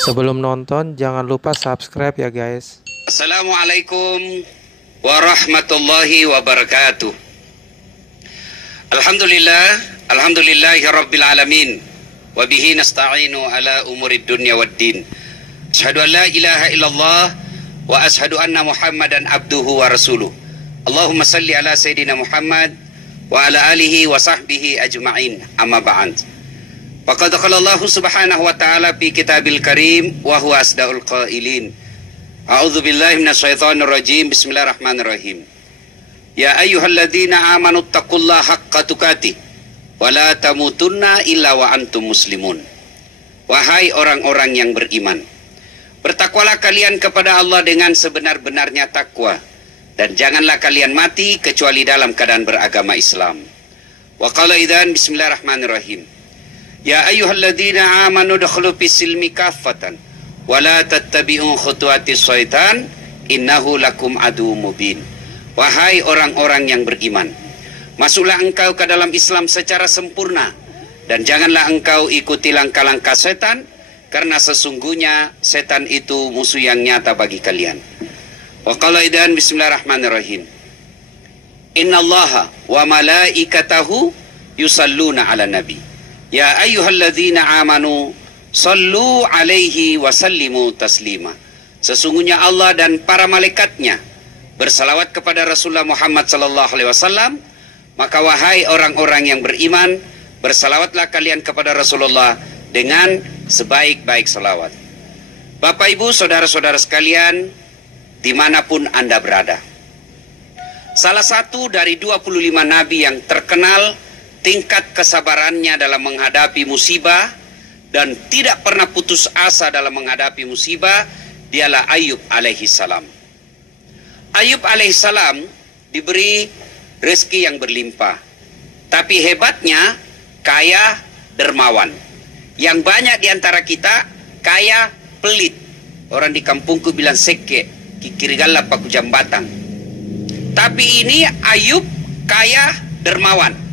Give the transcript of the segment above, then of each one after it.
Sebelum nonton, jangan lupa subscribe ya guys. Assalamualaikum warahmatullahi wabarakatuh. Alhamdulillahi rabbil alamin. Wabihi nasta'inu ala umurid dunya waddin. Asyhadu an la ilaha illallah wa asyhadu anna muhammadan abduhu wa rasuluh. Allahumma salli ala sayyidina Muhammad wa ala alihi wa sahbihi ajma'in. Amma ba'd. Faqad qala Allah subhanahu wa ta'ala fi kitabil karim wa huwa asdaul qailin. A'udzu billahi minasyaitonir rajim. Bismillahirrahmanirrahim. Ya ayyuhalladzina amanu taqullaha haqqa tuqatih wa la tamutunna illa wa antum muslimun. Wahai orang-orang yang beriman, bertakwalah kalian kepada Allah dengan sebenar-benarnya takwa, dan janganlah kalian mati kecuali dalam keadaan beragama Islam. Wa qala idzan bismillahirrahmanirrahim. Ya ayyuhalladzina amanu dukhulu fis-silmi kaffatan wa la tattabi'u khutuwatis syaitan innahu lakum aduwwum mubin. Wahai orang-orang yang beriman, masuklah engkau ke dalam Islam secara sempurna, dan janganlah engkau ikuti langkah-langkah setan, karena sesungguhnya setan itu musuh yang nyata bagi kalian. Wa qala idzan bismillahirrahmanirrahim. Innallaha wa malaikatahu yusalluna 'alan nabi. Ya ayyuhalladzina amanu sallu 'alaihi wa sallimu taslima. Sesungguhnya Allah dan para malaikatnya bersalawat kepada Rasulullah Muhammad sallallahu alaihi wasallam. Maka wahai orang-orang yang beriman, bersalawatlah kalian kepada Rasulullah dengan sebaik-baik salawat. Bapak Ibu, saudara-saudara sekalian, dimanapun Anda berada, salah satu dari 25 nabi yang terkenal tingkat kesabarannya dalam menghadapi musibah dan tidak pernah putus asa dalam menghadapi musibah, dialah Ayub alaihissalam. Ayub alaihissalam diberi rezeki yang berlimpah, tapi hebatnya kaya dermawan. Yang banyak diantara kita kaya pelit. Orang di kampungku bilang seke, kikirigala paku jambatan. Tapi ini Ayub kaya dermawan.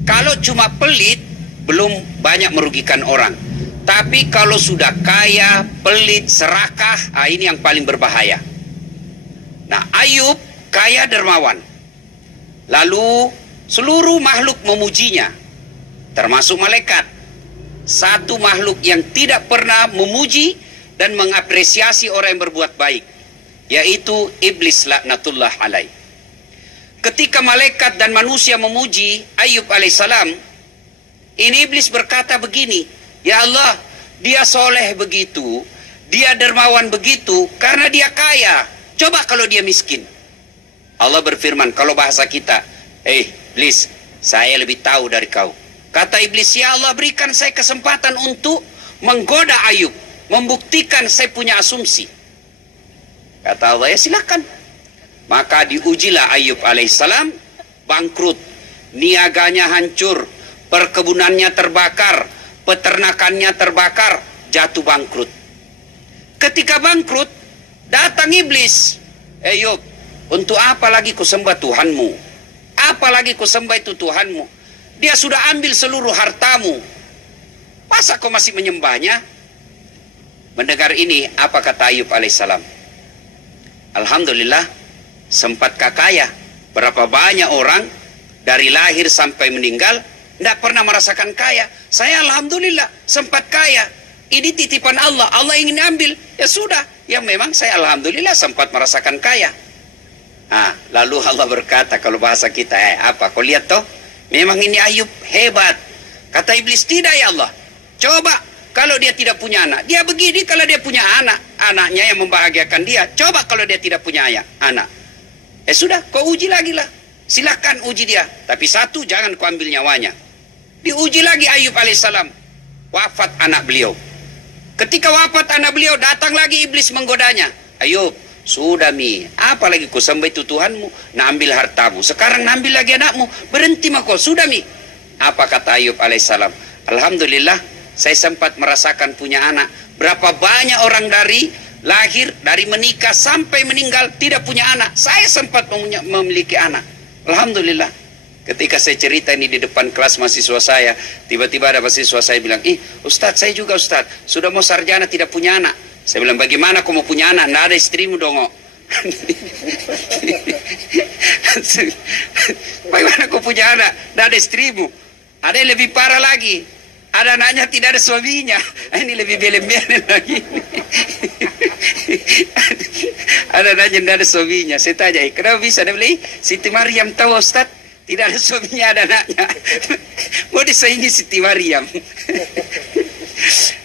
Kalau cuma pelit belum banyak merugikan orang. Tapi kalau sudah kaya, pelit, serakah, ini yang paling berbahaya. Nah, Ayub kaya dermawan. Lalu seluruh makhluk memujinya, termasuk malaikat. Satu makhluk yang tidak pernah memuji dan mengapresiasi orang yang berbuat baik, yaitu iblis laknatullah alaih. Ketika malaikat dan manusia memuji Ayub alaihissalam, ini iblis berkata begini, ya Allah, dia soleh begitu, dia dermawan begitu karena dia kaya. Coba kalau dia miskin. Allah berfirman, kalau bahasa kita, iblis, saya lebih tahu dari kau. Kata iblis, ya Allah, berikan saya kesempatan untuk menggoda Ayub, membuktikan saya punya asumsi. Kata Allah, ya silakan. Maka diujilah Ayub alaihissalam, bangkrut, niaganya hancur, perkebunannya terbakar, peternakannya terbakar, jatuh bangkrut. Ketika bangkrut, datang iblis. Ayub, untuk apa lagi kau sembah Tuhanmu? Apa lagi kau sembah itu Tuhanmu? Dia sudah ambil seluruh hartamu. Masa kau masih menyembahnya? Mendengar ini, apa kata Ayub alaihissalam? Alhamdulillah, sempat kaya. Berapa banyak orang dari lahir sampai meninggal tidak pernah merasakan kaya. Saya alhamdulillah sempat kaya. Ini titipan Allah. Allah ingin ambil. Ya sudah. Ya memang saya alhamdulillah sempat merasakan kaya. Lalu Allah berkata, kalau bahasa kita, apa? Kau lihat toh? Memang ini Ayub hebat. Kata iblis, tidak ya Allah. Coba kalau dia tidak punya anak. Dia begini kalau dia punya anak. Anaknya yang membahagiakan dia. Coba kalau dia tidak punya anak. Sudah, kau uji lagi lah. Silakan uji dia. Tapi satu, jangan kau ambil nyawanya. Diuji lagi Ayub alaihissalam. Wafat anak beliau. Ketika wafat anak beliau, datang lagi iblis menggodanya. Ayub, sudah apa lagi kau sembah itu Tuhanmu? Nak ambil hartamu. Sekarang nak ambil lagi anakmu. Berhenti mah kau. Sudah Apa kata Ayub alaihissalam? Alhamdulillah, saya sempat merasakan punya anak. Berapa banyak orang dari lahir, dari menikah sampai meninggal tidak punya anak. Saya sempat memiliki anak. Alhamdulillah. Ketika saya cerita ini di depan kelas mahasiswa saya, tiba-tiba ada mahasiswa saya bilang, ih Ustadz, saya juga Ustadz, sudah mau sarjana tidak punya anak. Saya bilang, bagaimana kau mau punya anak? Nggak ada istrimu dong. Bagaimana kau punya anak? Nggak ada istrimu. Ada yang lebih parah lagi, ada anaknya tidak ada suaminya. Ini lebih belen-belen lagi. Ada anaknya tidak ada suaminya. Saya tanya, kenapa bisa? Dia bilang, Siti Maryam tahu Ustadz, tidak ada suaminya, ada anaknya. Mau disaingi Siti Maryam.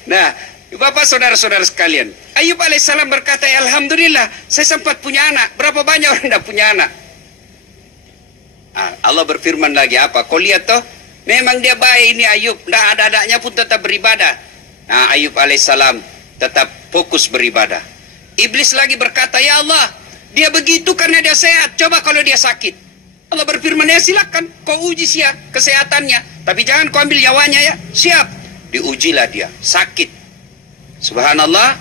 Nah, Bapak saudara-saudara sekalian, Ayub alaihissalam berkata, ya Alhamdulillah, saya sempat punya anak. Berapa banyak orang tidak punya anak? Allah berfirman lagi apa? Kau lihat toh, memang dia baik ini Ayub. Tidak ada anaknya pun tetap beribadah. Nah, Ayub alaihissalam tetap fokus beribadah. Iblis lagi berkata, ya Allah, dia begitu karena dia sehat. Coba kalau dia sakit. Allah berfirman, ya silakan kau uji dia kesehatannya, tapi jangan kau ambil nyawanya ya. Siap, diujilah dia, sakit. Subhanallah,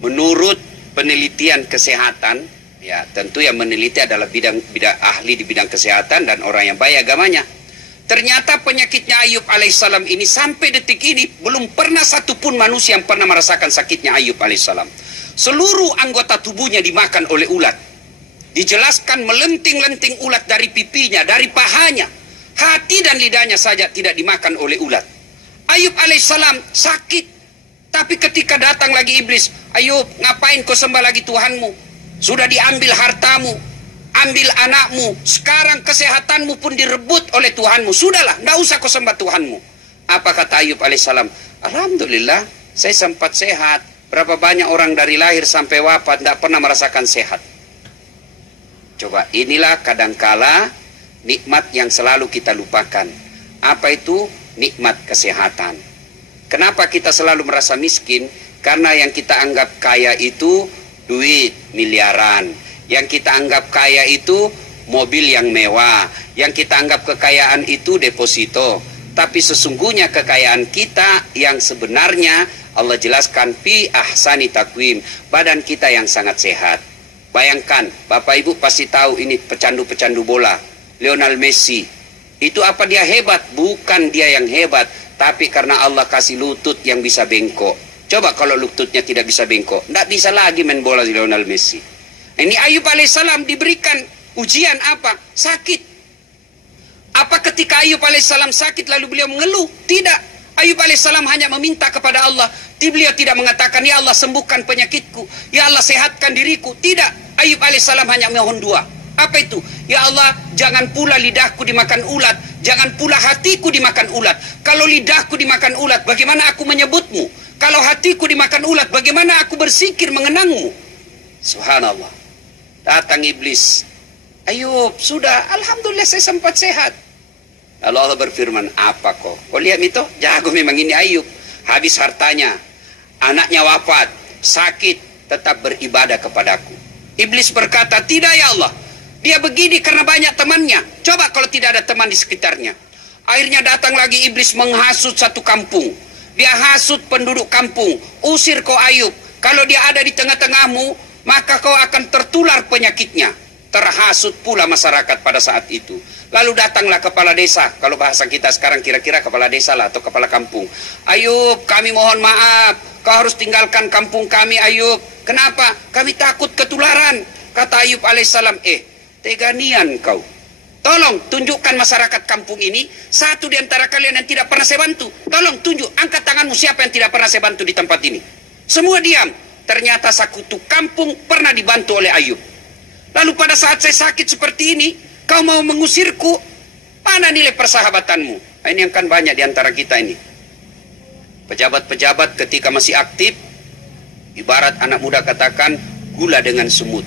menurut penelitian kesehatan, ya tentu yang meneliti adalah bidang ahli di bidang kesehatan dan orang yang baik agamanya. Ternyata penyakitnya Ayub alaihissalam ini sampai detik ini belum pernah satupun manusia yang pernah merasakan sakitnya Ayub alaihissalam. Seluruh anggota tubuhnya dimakan oleh ulat. Dijelaskan melenting-lenting ulat dari pipinya, dari pahanya. Hati dan lidahnya saja tidak dimakan oleh ulat. Ayub alaihissalam sakit. Tapi ketika datang lagi iblis, Ayub, ngapain kau sembah lagi Tuhanmu? Sudah diambil hartamu, ambil anakmu, sekarang kesehatanmu pun direbut oleh Tuhanmu. Sudahlah, tidak usah kau sembah Tuhanmu. Apa kata Ayub alaihissalam? Alhamdulillah, saya sempat sehat. Berapa banyak orang dari lahir sampai wafat tidak pernah merasakan sehat. Coba, inilah kadangkala nikmat yang selalu kita lupakan. Apa itu? Nikmat kesehatan. Kenapa kita selalu merasa miskin? Karena yang kita anggap kaya itu duit miliaran. Yang kita anggap kaya itu mobil yang mewah. Yang kita anggap kekayaan itu deposito. Tapi sesungguhnya kekayaan kita yang sebenarnya Allah jelaskan fi ahsani takwim, badan kita yang sangat sehat. Bayangkan, Bapak Ibu pasti tahu ini pecandu-pecandu bola, Lionel Messi. Itu apa dia hebat? Bukan dia yang hebat, tapi karena Allah kasih lutut yang bisa bengkok. Coba kalau lututnya tidak bisa bengkok, tidak bisa lagi main bola Lionel Messi. Ini Ayub alaihissalam diberikan ujian apa? Sakit. Apa ketika Ayub alaihissalam sakit lalu beliau mengeluh? Tidak. Ayub alaihissalam hanya meminta kepada Allah. Beliau tidak mengatakan, ya Allah sembuhkan penyakitku, ya Allah sehatkan diriku. Tidak. Ayub alaihissalam hanya mohon dua. Apa itu? Ya Allah, jangan pula lidahku dimakan ulat, jangan pula hatiku dimakan ulat. Kalau lidahku dimakan ulat, bagaimana aku menyebutmu? Kalau hatiku dimakan ulat, bagaimana aku bersikir mengenangmu? Subhanallah. Datang iblis. Ayub, sudah, alhamdulillah saya sempat sehat. Lalu Allah berfirman, apa kok? Kau lihat itu? Jago memang ini Ayub. Habis hartanya, anaknya wafat, sakit, tetap beribadah kepadaku. Iblis berkata, tidak ya Allah. Dia begini karena banyak temannya. Coba kalau tidak ada teman di sekitarnya. Akhirnya datang lagi iblis menghasut satu kampung. Dia hasut penduduk kampung. Usir kau Ayub. Kalau dia ada di tengah-tengahmu, maka kau akan tertular penyakitnya. Terhasut pula masyarakat pada saat itu. Lalu datanglah kepala desa. Kalau bahasa kita sekarang kira-kira kepala desa lah atau kepala kampung. Ayub, kami mohon maaf. Kau harus tinggalkan kampung kami Ayub. Kenapa? Kami takut ketularan. Kata Ayub alaihissalam, teganian kau. Tolong tunjukkan masyarakat kampung ini. Satu di antara kalian yang tidak pernah saya bantu. Tolong tunjuk, angkat tanganmu siapa yang tidak pernah saya bantu di tempat ini. Semua diam. Ternyata sekutu kampung pernah dibantu oleh Ayub. Lalu pada saat saya sakit seperti ini, kau mau mengusirku? Mana nilai persahabatanmu? Nah, ini yang kan banyak di antara kita ini. Pejabat-pejabat ketika masih aktif, ibarat anak muda katakan, gula dengan semut.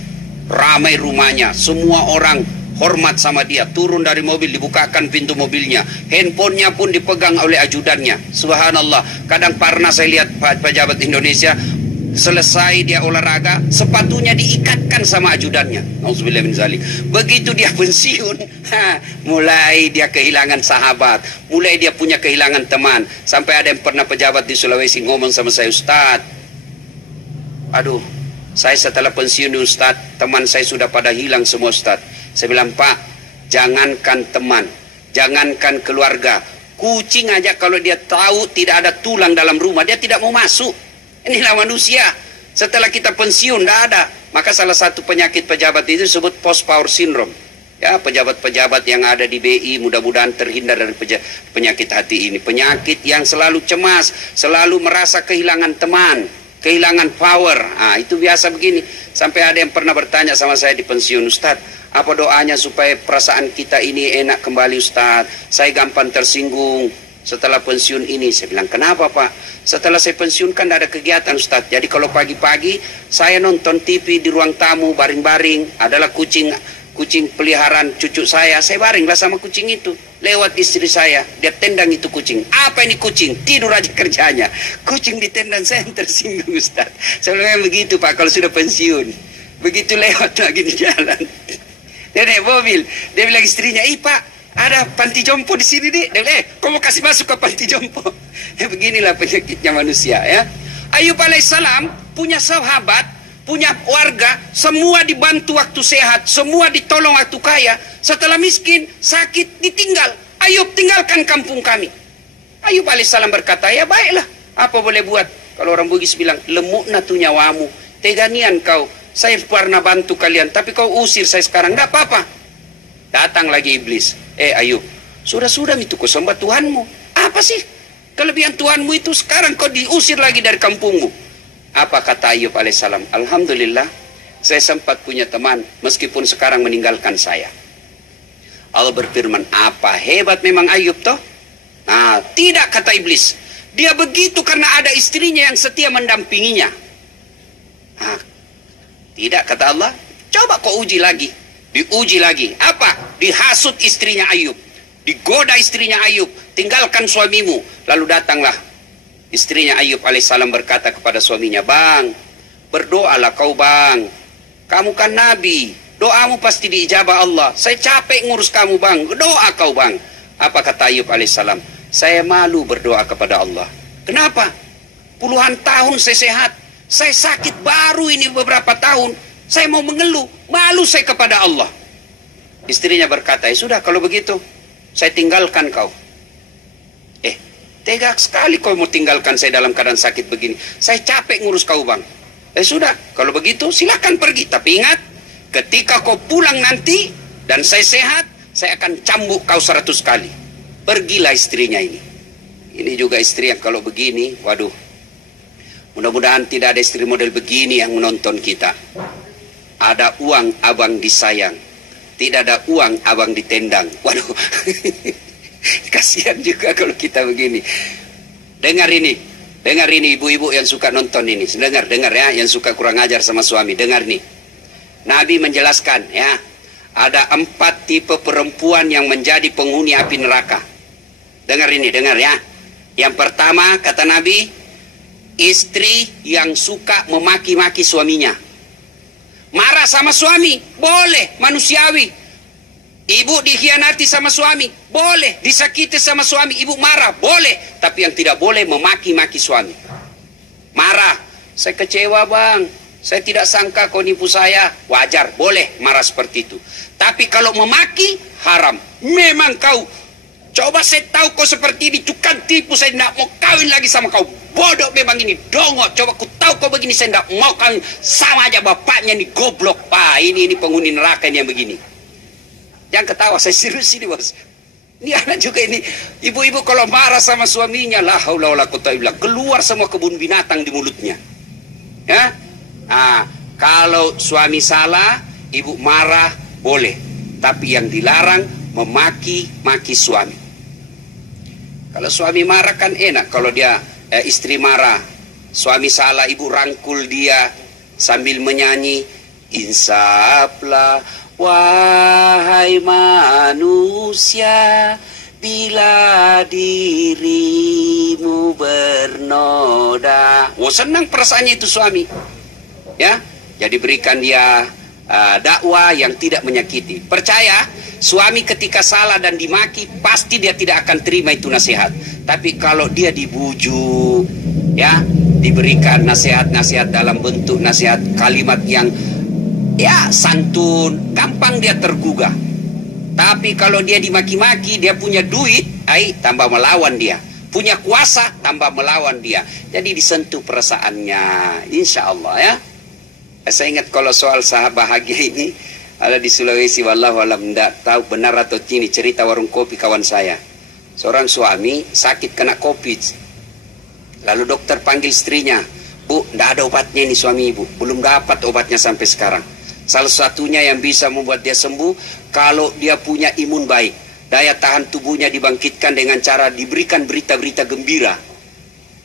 Ramai rumahnya, semua orang hormat sama dia. Turun dari mobil, dibukakan pintu mobilnya. Handphonenya pun dipegang oleh ajudannya. Subhanallah. Kadang pernah saya lihat pejabat Indonesia, selesai dia olahraga, sepatunya diikatkan sama ajudannya. Nauzubillah min zalik. Begitu dia pensiun, mulai dia kehilangan sahabat, mulai dia punya kehilangan teman. Sampai ada yang pernah pejabat di Sulawesi ngomong sama saya, Ustaz, aduh, saya setelah pensiun Ustaz, teman saya sudah pada hilang semua Ustaz. Saya bilang, Pak, Jangankan teman, jangankan keluarga, kucing aja kalau dia tahu tidak ada tulang dalam rumah, dia tidak mau masuk. Inilah manusia. Setelah kita pensiun, tidak ada. Maka salah satu penyakit pejabat itu disebut post power syndrome. Ya, pejabat-pejabat yang ada di BI mudah-mudahan terhindar dari penyakit hati ini. Penyakit yang selalu cemas, selalu merasa kehilangan teman, kehilangan power. Ah, itu biasa begini. Sampai ada yang pernah bertanya sama saya di pensiun, Ustadz, apa doanya supaya perasaan kita ini enak kembali, Ustadz? Saya gampang tersinggung setelah pensiun ini. Saya bilang, kenapa Pak? Setelah saya pensiun kan tidak ada kegiatan, Ustadz. Jadi kalau pagi-pagi saya nonton TV di ruang tamu baring-baring, adalah kucing peliharaan cucu saya baringlah sama kucing itu. Lewat istri saya, dia tendang itu kucing. Apa ini kucing? Tidur aja kerjanya. Kucing ditendang, saya yang tersinggung, Ustadz. Saya bilang, begitu Pak kalau sudah pensiun. Begitu lewat lagi di jalan, dia naik mobil, dia bilang istrinya, Pak, ada panti jompo di sini nih. Dia bilang, kau mau kasih masuk ke panti jompo? Ya, beginilah penyakitnya manusia, ya. Ayub alaihissalam punya sahabat, punya warga, semua dibantu waktu sehat, semua ditolong waktu kaya. Setelah miskin, sakit, ditinggal. Ayub, tinggalkan kampung kami. Ayub alaihissalam berkata, ya baiklah, apa boleh buat? Kalau orang Bugis bilang, lemuk tu nyawamu, teganian kau. Saya pernah bantu kalian, tapi kau usir saya sekarang. Tidak apa-apa. Datang lagi iblis. Ayub, sudah-sudah itu kau sembah Tuhanmu. Apa sih kelebihan Tuhanmu itu? Sekarang kau diusir lagi dari kampungmu. Apa kata Ayub alaihissalam? Alhamdulillah, saya sempat punya teman, meskipun sekarang meninggalkan saya. Allah berfirman, apa hebat memang Ayub toh? Nah, tidak, kata iblis. Dia begitu karena ada istrinya yang setia mendampinginya. Nah, tidak, kata Allah. Coba kau uji lagi. Diuji lagi. Apa? Dihasut istrinya Ayub. Digoda istrinya Ayub. Tinggalkan suamimu. Lalu datanglah istrinya Ayub alaihissalam berkata kepada suaminya, Bang, berdoalah kau bang. Kamu kan nabi. Doamu pasti diijabah Allah. Saya capek ngurus kamu bang. Doa kau bang. Apa kata Ayub alaihissalam? Saya malu berdoa kepada Allah. Kenapa? Puluhan tahun saya sehat. Saya sakit baru ini beberapa tahun. Saya mau mengeluh. Malu saya kepada Allah. Istrinya berkata, ya sudah kalau begitu, saya tinggalkan kau. Tega sekali kau mau tinggalkan saya dalam keadaan sakit begini. Saya capek ngurus kau bang. Sudah, kalau begitu silakan pergi. Tapi ingat, ketika kau pulang nanti, dan saya sehat, saya akan cambuk kau 100 kali. Pergilah istrinya ini. Ini juga istri yang kalau begini, waduh. Mudah-mudahan tidak ada istri model begini yang menonton kita. Ada uang, abang disayang. Tidak ada uang, abang ditendang. Waduh, kasihan juga kalau kita begini. Dengar ini ibu-ibu yang suka nonton ini. Dengar ya, yang suka kurang ajar sama suami. Dengar nih. Nabi menjelaskan ya, ada 4 tipe perempuan yang menjadi penghuni api neraka. Dengar ya. Yang pertama, kata Nabi, istri yang suka memaki-maki suaminya. Marah sama suami, boleh, manusiawi. Ibu dikhianati sama suami, boleh. Disakiti sama suami, ibu marah, boleh. Tapi yang tidak boleh memaki-maki suami. Marah, saya kecewa bang, saya tidak sangka kau nipu saya. Wajar, boleh marah seperti itu. Tapi kalau memaki, haram. Memang kau, coba saya tahu kau seperti ini, tukang tipu, saya tidak mau kawin lagi sama kau. Bodoh memang ini, dongok. Coba ku tahu kau begini, saya tidak mau kawin. Sama aja bapaknya nih, goblok. Pak, ini penghuni neraka ini yang begini. Jangan ketawa, saya serius ini bos. Ini anak juga ini. Ibu-ibu kalau marah sama suaminya, la haula wala quwwata illa billah, keluar semua kebun binatang di mulutnya. Ya? Nah, kalau suami salah, ibu marah, boleh. Tapi yang dilarang, memaki-maki suami. Kalau suami marah kan enak. Kalau dia istri marah, suami salah, ibu rangkul dia sambil menyanyi, insaflah wahai manusia, bila dirimu bernoda. Senang perasaannya itu suami. Ya, jadi berikan dia dakwah yang tidak menyakiti. Percaya, suami ketika salah dan dimaki, pasti dia tidak akan terima itu nasihat. Tapi kalau dia dibujuk, ya, diberikan nasihat-nasihat dalam bentuk nasihat kalimat yang ya santun, gampang dia tergugah. Tapi kalau dia dimaki-maki, dia punya duit, tambah melawan dia. Punya kuasa, tambah melawan dia. Jadi disentuh perasaannya, insya Allah ya. Saya ingat kalau soal sahabat bahagia ini, ada di Sulawesi, wallahu alam, tidak tahu benar atau ini cerita warung kopi kawan saya. Seorang suami sakit kena COVID. Lalu dokter panggil istrinya, "Bu, tidak ada obatnya ini suami ibu. Belum dapat obatnya sampai sekarang. Salah satunya yang bisa membuat dia sembuh, kalau dia punya imun baik. Daya tahan tubuhnya dibangkitkan dengan cara diberikan berita-berita gembira."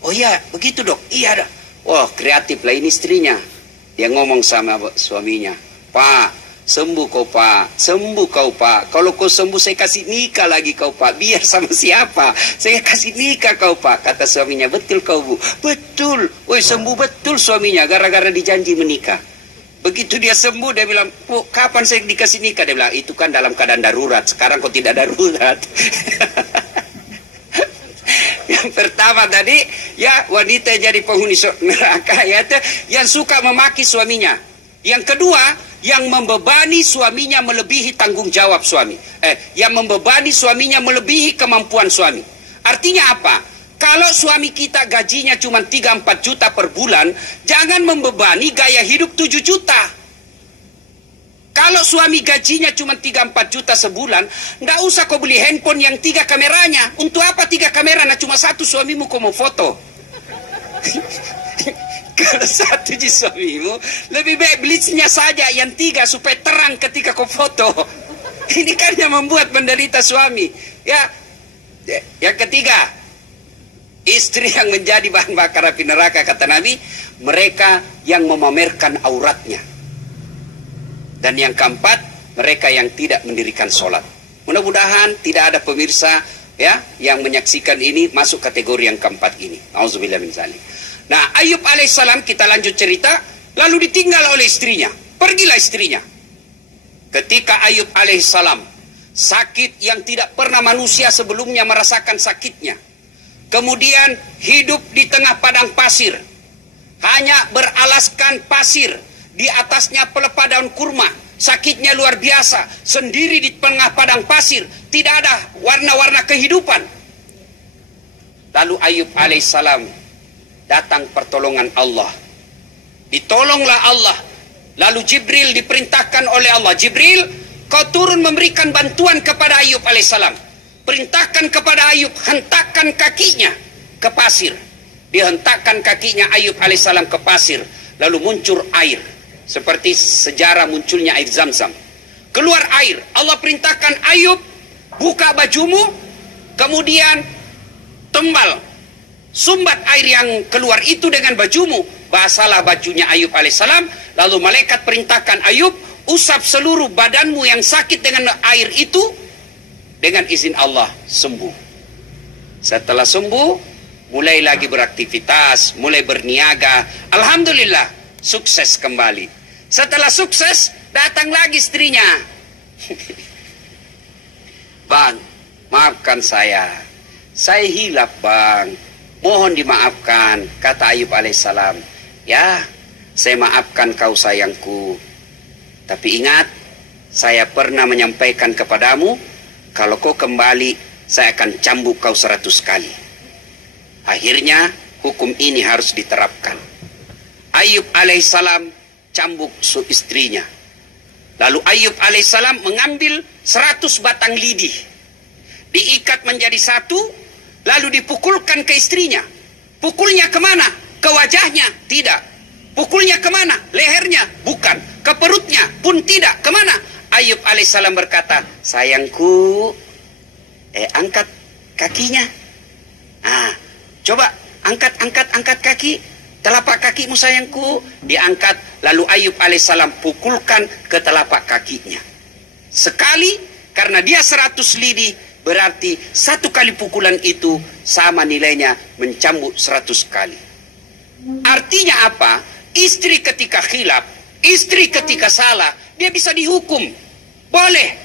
"Oh iya, begitu dok?" "Iya dah." Wah, kreatif lah ini istrinya. Dia ngomong sama suaminya, "Pak, sembuh kau pak, sembuh kau pak. Kalau kau sembuh saya kasih nikah lagi kau pak. Biar sama siapa, saya kasih nikah kau pak." Kata suaminya, "Betul kau bu." "Betul." Woi, sembuh betul suaminya gara-gara dijanji menikah. Begitu dia sembuh, dia bilang, "Bu, kapan saya dikasih nikah?" Dia bilang, "Itu kan dalam keadaan darurat. Sekarang kok tidak darurat." Yang pertama tadi, ya wanita yang jadi penghuni neraka, ya, yang suka memaki suaminya. Yang kedua, yang membebani suaminya melebihi tanggung jawab suami. Yang membebani suaminya melebihi kemampuan suami. Artinya apa? Kalau suami kita gajinya cuma 3-4 juta per bulan, jangan membebani gaya hidup 7 juta. Kalau suami gajinya cuma 3-4 juta sebulan, nggak usah kau beli handphone yang 3 kameranya. Untuk apa 3 kamera? Nah, cuma satu suamimu kau mau foto. Kalau satu di suamimu, lebih baik belinya saja yang 3 supaya terang ketika kau foto. Ini kan yang membuat menderita suami. Ya, yang ketiga, istri yang menjadi bahan bakar api neraka, kata Nabi, mereka yang memamerkan auratnya. Dan yang keempat, mereka yang tidak mendirikan sholat. Mudah-mudahan tidak ada pemirsa ya yang menyaksikan ini masuk kategori yang keempat ini. Auzubillah min dzalik. Nah, Ayub alaihissalam, kita lanjut cerita, lalu ditinggal oleh istrinya. Pergilah istrinya. Ketika Ayub alaihissalam sakit yang tidak pernah manusia sebelumnya merasakan sakitnya. Kemudian hidup di tengah padang pasir. Hanya beralaskan pasir. Di atasnya pelepah daun kurma. Sakitnya luar biasa. Sendiri di tengah padang pasir. Tidak ada warna-warna kehidupan. Lalu Ayub alaihissalam datang pertolongan Allah. Ditolonglah Allah. Lalu Jibril diperintahkan oleh Allah. "Jibril, kau turun memberikan bantuan kepada Ayub alaihissalam. Perintahkan kepada Ayub, hentakkan kakinya ke pasir." Dihentakkan kakinya Ayub alaihissalam ke pasir. Lalu muncul air. Seperti sejarah munculnya air Zam-Zam. Keluar air. Allah perintahkan Ayub, buka bajumu. Kemudian tembal. Sumbat air yang keluar itu dengan bajumu. Basalah bajunya Ayub alaihissalam. Lalu malaikat perintahkan Ayub, usap seluruh badanmu yang sakit dengan air itu. Dengan izin Allah sembuh. Setelah sembuh, mulai lagi beraktivitas, mulai berniaga. Alhamdulillah, sukses kembali. Setelah sukses, datang lagi istrinya. "Bang, maafkan saya. Saya hilaf bang. Mohon dimaafkan," kata Ayub alaihissalam. "Ya, saya maafkan kau sayangku. Tapi ingat, saya pernah menyampaikan kepadamu, kalau kau kembali, saya akan cambuk kau 100 kali. Akhirnya, hukum ini harus diterapkan." Ayub alaihissalam cambuk istrinya. Lalu Ayub alaihissalam mengambil 100 batang lidih. Diikat menjadi satu, lalu dipukulkan ke istrinya. Pukulnya kemana? Ke wajahnya? Tidak. Pukulnya kemana? Lehernya? Bukan. Ke perutnya? Pun tidak. Kemana? Ayub alaihissalam berkata, "Sayangku, angkat kakinya. Coba angkat kaki. Telapak kakimu sayangku." Diangkat. Lalu Ayub alaihissalam pukulkan ke telapak kakinya. Sekali, karena dia 100 lidi, berarti 1 kali pukulan itu sama nilainya mencambuk 100 kali. Artinya apa? Istri ketika khilaf, istri ketika salah, dia bisa dihukum. Boleh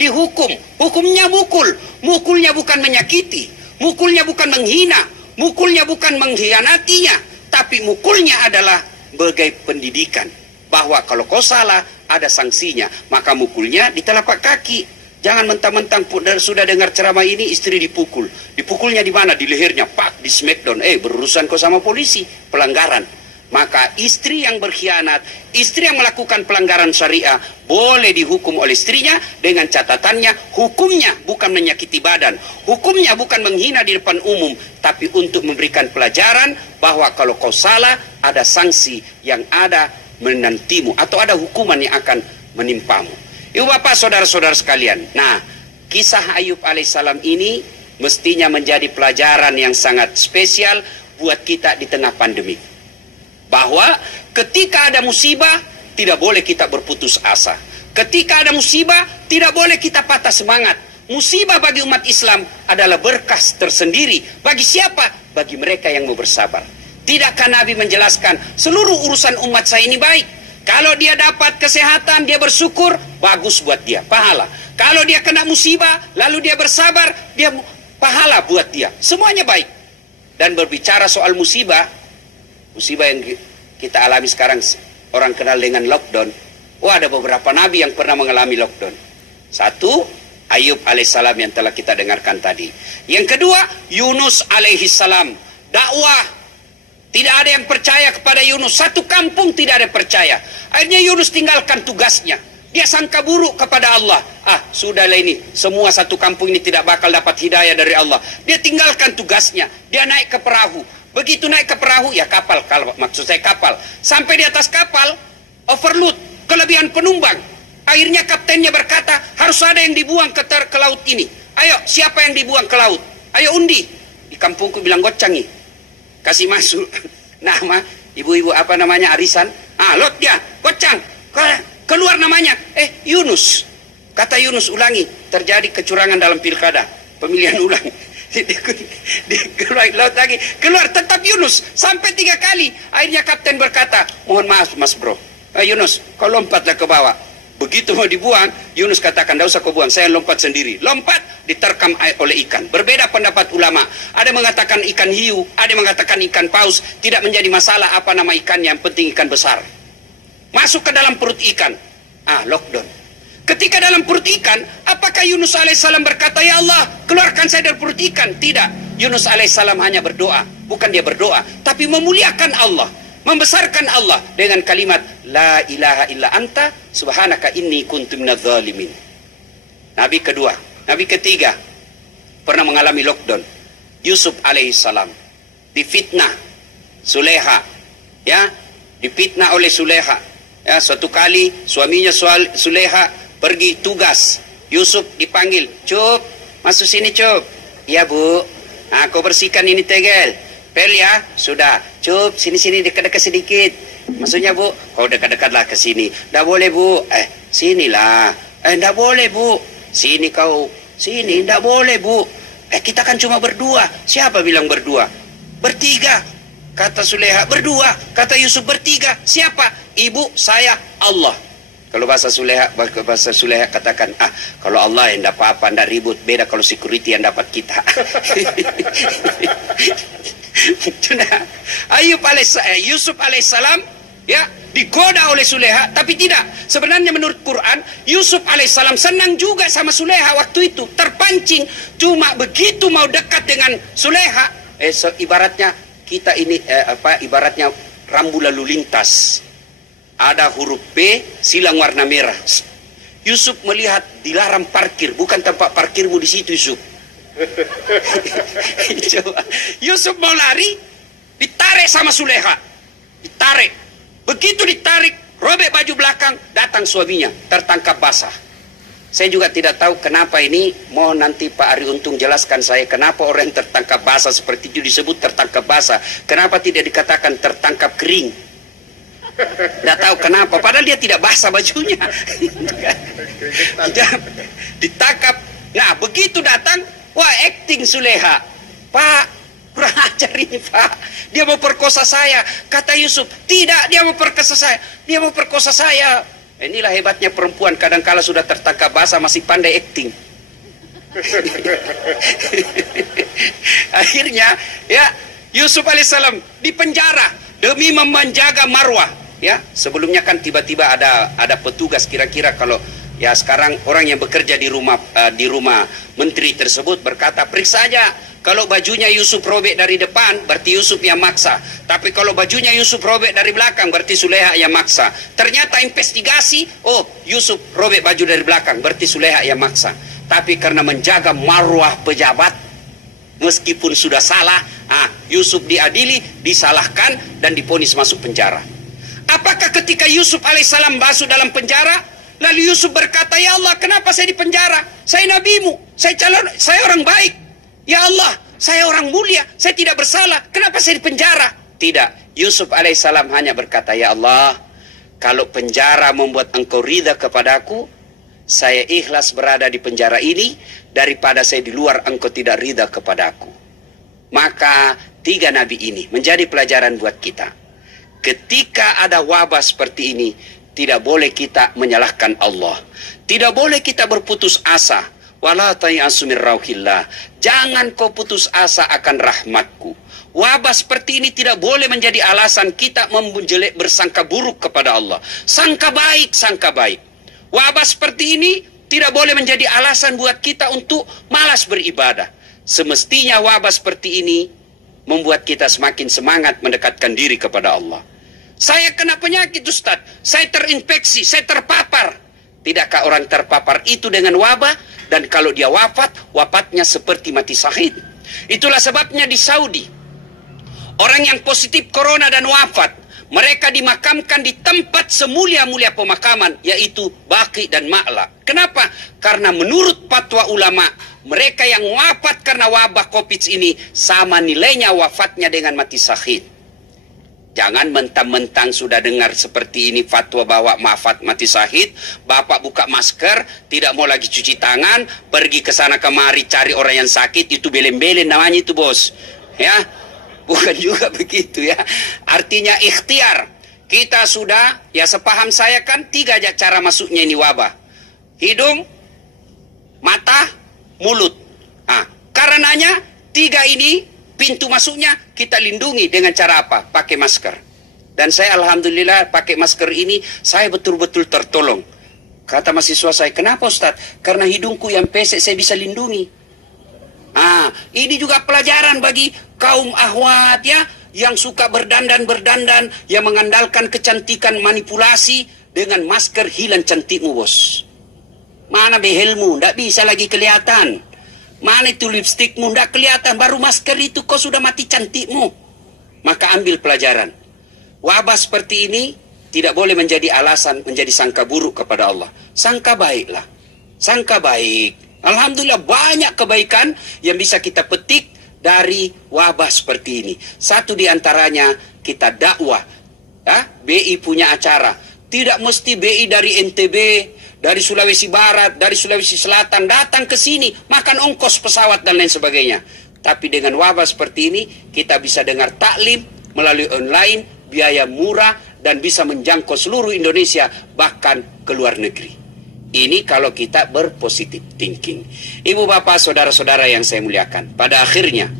dihukum. Hukumnya mukul. Mukulnya bukan menyakiti. Mukulnya bukan menghina. Mukulnya bukan mengkhianatinya. Tapi mukulnya adalah sebagai pendidikan. Bahwa kalau kau salah, ada sanksinya. Maka mukulnya di telapak kaki. Jangan mentang-mentang sudah dengar ceramah ini istri dipukul. Dipukulnya di mana? Di lehernya, pak, di smackdown. Berurusan kau sama polisi, pelanggaran. Maka istri yang berkhianat, istri yang melakukan pelanggaran syariah boleh dihukum oleh istrinya dengan catatannya hukumnya bukan menyakiti badan, hukumnya bukan menghina di depan umum, tapi untuk memberikan pelajaran bahwa kalau kau salah ada sanksi yang ada menantimu atau ada hukuman yang akan menimpamu. Ibu bapak saudara-saudara sekalian, nah kisah Ayub alaihissalam ini mestinya menjadi pelajaran yang sangat spesial buat kita di tengah pandemi. Bahwa ketika ada musibah, tidak boleh kita berputus asa. Ketika ada musibah, tidak boleh kita patah semangat. Musibah bagi umat Islam adalah berkah tersendiri. Bagi siapa? Bagi mereka yang mau bersabar. Tidakkah Nabi menjelaskan, seluruh urusan umat saya ini baik. Kalau dia dapat kesehatan, dia bersyukur, bagus buat dia, pahala. Kalau dia kena musibah, lalu dia bersabar, dia pahala buat dia. Semuanya baik. Dan berbicara soal musibah yang kita alami sekarang, orang kenal dengan lockdown. Ada beberapa nabi yang pernah mengalami lockdown. Satu, Ayub alaihissalam yang telah kita dengarkan tadi. Yang kedua, Yunus alaihissalam. Dakwah. Tidak ada yang percaya kepada Yunus. Satu kampung tidak ada yang percaya. Akhirnya Yunus tinggalkan tugasnya. Dia sangka buruk kepada Allah. Sudahlah ini. Semua satu kampung ini tidak bakal dapat hidayah dari Allah. Dia tinggalkan tugasnya. Dia naik ke perahu. Begitu naik ke perahu, ya kapal, maksud saya kapal. Sampai di atas kapal, overload, kelebihan penumpang. Akhirnya kaptennya berkata, harus ada yang dibuang ke laut ini. Ayo, siapa yang dibuang ke laut? Ayo undi. Di kampungku bilang gocangi. Kasih masuk nama, ibu-ibu apa namanya, arisan. Lot dia, gocang. Keluar namanya. Yunus. Kata Yunus, ulangi. Terjadi kecurangan dalam pilkada. Pemilihan ulang. Dia keluar laut lagi, keluar tetap Yunus sampai 3 kali. Akhirnya kapten berkata, mohon maaf mas bro, Yunus kau lompatlah ke bawah. Begitu mau dibuang, Yunus katakan, tidak usah kau buang, saya lompat sendiri. Lompat, diterkam oleh ikan. Berbeda pendapat ulama. Ada yang mengatakan ikan hiu, ada yang mengatakan ikan paus. Tidak menjadi masalah apa nama ikannya, yang penting ikan besar. Masuk ke dalam perut ikan. Lockdown. Ketika dalam perut ikan, apakah Yunus alaihissalam berkata, ya Allah, keluarkan saya dari perut ikan? Tidak. Yunus alaihissalam hanya berdoa. Bukan dia berdoa, tapi memuliakan Allah, membesarkan Allah dengan kalimat, La ilaha illa anta, subhanaka inni kuntu minadz zalimin. Nabi kedua. Nabi ketiga, pernah mengalami lockdown. Yusuf alaihissalam. Difitnah. Suleha. Difitnah oleh Suleha. Suatu kali, suaminya Suleha pergi tugas. Yusuf dipanggil, Cup, masuk sini Cup. Iya bu, kau bersihkan ini tegel. Pel ya, sudah. Cup, sini-sini dekat-dekat sedikit. Maksudnya bu, kau dekat-dekatlah ke sini. Tidak boleh bu, sinilah. Tidak boleh bu, sini kau. Sini, tidak boleh bu. Kita kan cuma berdua. Siapa bilang berdua? Bertiga. Kata Suleha, berdua. Kata Yusuf, bertiga. Siapa? Ibu, saya, Allah. Kalau bahasa Suleha katakan, kalau Allah yang dapat apa-apa, tidak ribut. Beda kalau security yang dapat kita. Yusuf alaihissalam digoda oleh Suleha, tapi tidak. Sebenarnya menurut Quran, Yusuf alaihissalam senang juga sama Suleha waktu itu, terpancing. Cuma begitu mau dekat dengan Suleha, ibaratnya kita ini ibaratnya rambu lalu lintas. Ada huruf B, silang warna merah. Yusuf melihat dilarang parkir, bukan tempat parkirmu di situ Yusuf. Yusuf mau lari, ditarik sama Suleha. Ditarik. Begitu ditarik, robek baju belakang, datang suaminya, tertangkap basah. Saya juga tidak tahu kenapa ini, mohon nanti Pak Ari Untung jelaskan saya, kenapa orang yang tertangkap basah seperti itu disebut tertangkap basah. Kenapa tidak dikatakan tertangkap kering? Tidak tahu kenapa, padahal dia tidak basah bajunya. Ditangkap. Nah, begitu datang, acting Suleha. Pak, kurang ajar ini Pak. Dia mau perkosa saya. Kata Yusuf, tidak, dia mau perkosa saya. Dia mau perkosa saya. Inilah hebatnya perempuan, kadangkala sudah tertangkap basah masih pandai acting. Akhirnya, Yusuf alaihissalam dipenjara demi menjaga marwah. Sebelumnya kan tiba-tiba ada petugas, kira-kira kalau Ya sekarang orang yang bekerja di rumah menteri tersebut berkata, periksa aja. Kalau bajunya Yusuf robek dari depan, berarti Yusuf yang maksa. Tapi kalau bajunya Yusuf robek dari belakang, berarti Suleha yang maksa. Ternyata investigasi, oh Yusuf robek baju dari belakang, berarti Suleha yang maksa. Tapi karena menjaga marwah pejabat, meskipun sudah salah, Yusuf diadili, disalahkan, dan diponis masuk penjara. Apakah ketika Yusuf alaihissalam masuk dalam penjara, lalu Yusuf berkata, ya Allah, kenapa saya di penjara? Saya nabimu, saya orang baik. Ya Allah, saya orang mulia, saya tidak bersalah, kenapa saya di penjara? Tidak, Yusuf alaihissalam hanya berkata, ya Allah, kalau penjara membuat engkau ridha kepadaku, saya ikhlas berada di penjara ini daripada saya di luar engkau tidak ridha kepadaku. Maka 3 nabi ini menjadi pelajaran buat kita. Ketika ada wabah seperti ini, tidak boleh kita menyalahkan Allah. Tidak boleh kita berputus asa. Wala tayasu min rauhillah. Jangan kau putus asa akan rahmatku. Wabah seperti ini tidak boleh menjadi alasan kita menjelek bersangka buruk kepada Allah. Sangka baik, sangka baik. Wabah seperti ini tidak boleh menjadi alasan buat kita untuk malas beribadah. Semestinya wabah seperti ini membuat kita semakin semangat mendekatkan diri kepada Allah. Saya kena penyakit Ustaz, saya terinfeksi, saya terpapar. Tidakkah orang terpapar itu dengan wabah? Dan kalau dia wafat, wafatnya seperti mati syahid. Itulah sebabnya di Saudi, orang yang positif corona dan wafat, mereka dimakamkan di tempat semulia-mulia pemakaman, yaitu Baqi dan Ma'la. Kenapa? Karena menurut fatwa ulama, mereka yang wafat karena wabah COVID ini sama nilainya wafatnya dengan mati syahid. Jangan mentang-mentang sudah dengar seperti ini fatwa bahwa wafat mati syahid, bapak buka masker, tidak mau lagi cuci tangan, pergi ke sana kemari cari orang yang sakit, itu belen-belen namanya itu bos. Ya, bukan juga begitu ya. Artinya ikhtiar. Kita sudah, ya sepaham saya kan 3 aja cara masuknya ini wabah. Hidung, mata, mulut. Karenanya 3 ini pintu masuknya kita lindungi dengan cara apa? Pakai masker. Dan saya alhamdulillah pakai masker ini saya betul-betul tertolong. Kata mahasiswa saya, kenapa Ustaz? Karena hidungku yang pesek saya bisa lindungi. Ini juga pelajaran bagi kaum ahwat ya, yang suka berdandan, yang mengandalkan kecantikan manipulasi dengan masker hilang cantikmu bos. Mana behelmu? Tidak bisa lagi kelihatan. Mana itu lipstikmu? Tidak kelihatan. Baru masker itu kau sudah mati cantikmu. Maka ambil pelajaran. Wabah seperti ini tidak boleh menjadi alasan menjadi sangka buruk kepada Allah. Sangka baiklah. Sangka baik. Alhamdulillah banyak kebaikan yang bisa kita petik dari wabah seperti ini. Satu di antaranya kita dakwah. BI punya acara. Tidak mesti BI dari NTB, dari Sulawesi Barat, dari Sulawesi Selatan datang ke sini, makan ongkos pesawat dan lain sebagainya. Tapi dengan wabah seperti ini, kita bisa dengar taklim melalui online, biaya murah, dan bisa menjangkau seluruh Indonesia, bahkan ke luar negeri. Ini kalau kita berpositif thinking. Ibu bapak saudara-saudara yang saya muliakan, pada akhirnya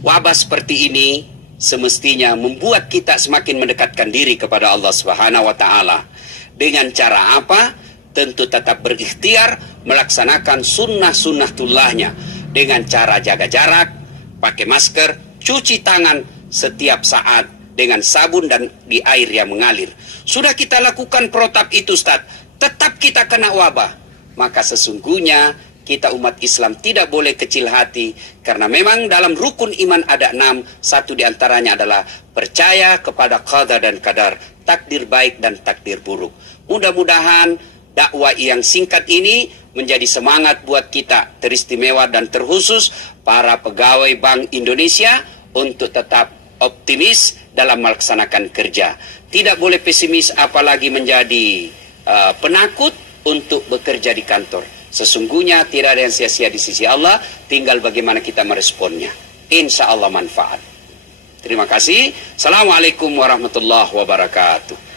wabah seperti ini semestinya membuat kita semakin mendekatkan diri kepada Allah Subhanahu wa taala. Dengan cara apa? Tentu tetap berikhtiar melaksanakan sunnah-sunnatullahnya dengan cara jaga jarak, pakai masker, cuci tangan setiap saat dengan sabun dan di air yang mengalir. Sudah kita lakukan protap itu Ustaz, tetap kita kena wabah. Maka sesungguhnya kita umat Islam tidak boleh kecil hati, karena memang dalam rukun iman ada 6. Satu diantaranya adalah percaya kepada qada dan qadar, takdir baik dan takdir buruk. Mudah-mudahan dakwah yang singkat ini menjadi semangat buat kita, teristimewa dan terkhusus para pegawai Bank Indonesia, untuk tetap optimis dalam melaksanakan kerja. Tidak boleh pesimis, apalagi menjadi penakut untuk bekerja di kantor. Sesungguhnya tidak ada yang sia-sia di sisi Allah, tinggal bagaimana kita meresponnya. Insya Allah manfaat. Terima kasih. Assalamualaikum warahmatullahi wabarakatuh.